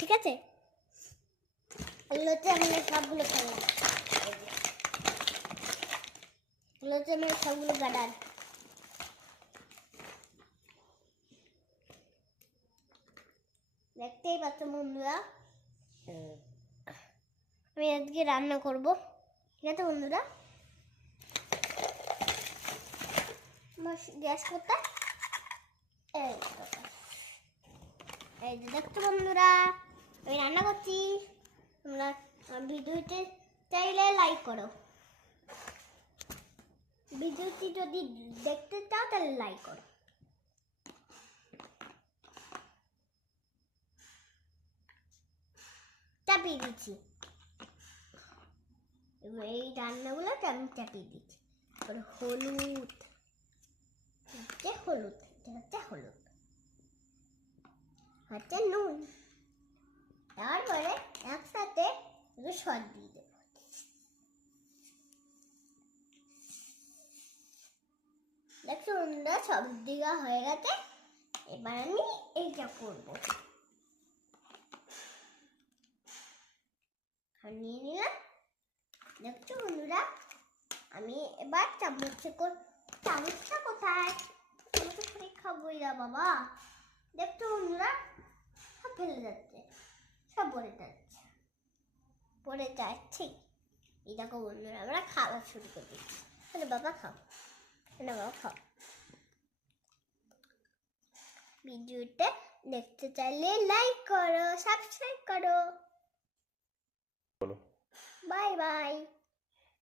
ঠিক আছে, এগুলো হচ্ছে আমি সবগুলো ফেললাম, এগুলো হচ্ছে আমি সবগুলো গার্ডার। দেখতেই পাচ্ছ বন্ধুরা, আমি আজকে রান্না করব। ঠিক আছে বন্ধুরা, গ্যাস করতে এই যে দেখছো বন্ধুরা, আমি রান্না করছি। তোমরা ভিডিওতে চাইলে লাইক করো, ভিডিওটি যদি দেখতে চাও তাহলে লাইক করো। চাপিয়ে দিচ্ছি, এই রান্নাগুলো আমি চাপিয়ে দিচ্ছি। হলুদ, হলুদ হলুদ হচ্ছে নুন, তারপরে একসাথে সর দিয়ে দেবো। দেখছো বন্ধুরা, সব দিঘা হয়ে গেছে। এবার আমি এইটা করবো, নিয়ে নিলাম। দেখছো বন্ধুরা, আমি এবার চামচটা কোথায়, চামচটা করে খাবোই না বাবা। দেখছো বন্ধুরা, সব ফেলে যাচ্ছে, সব পড়ে যাচ্ছে। এই দেখো বন্ধুরা, আমরা খাওয়া শুরু করে দিচ্ছি। তাহলে বাবা খাও, না বাবা খাও। ভিডিওটা দেখতে চাইলে লাইক করো, সাবস্ক্রাইব করো। Bye bye.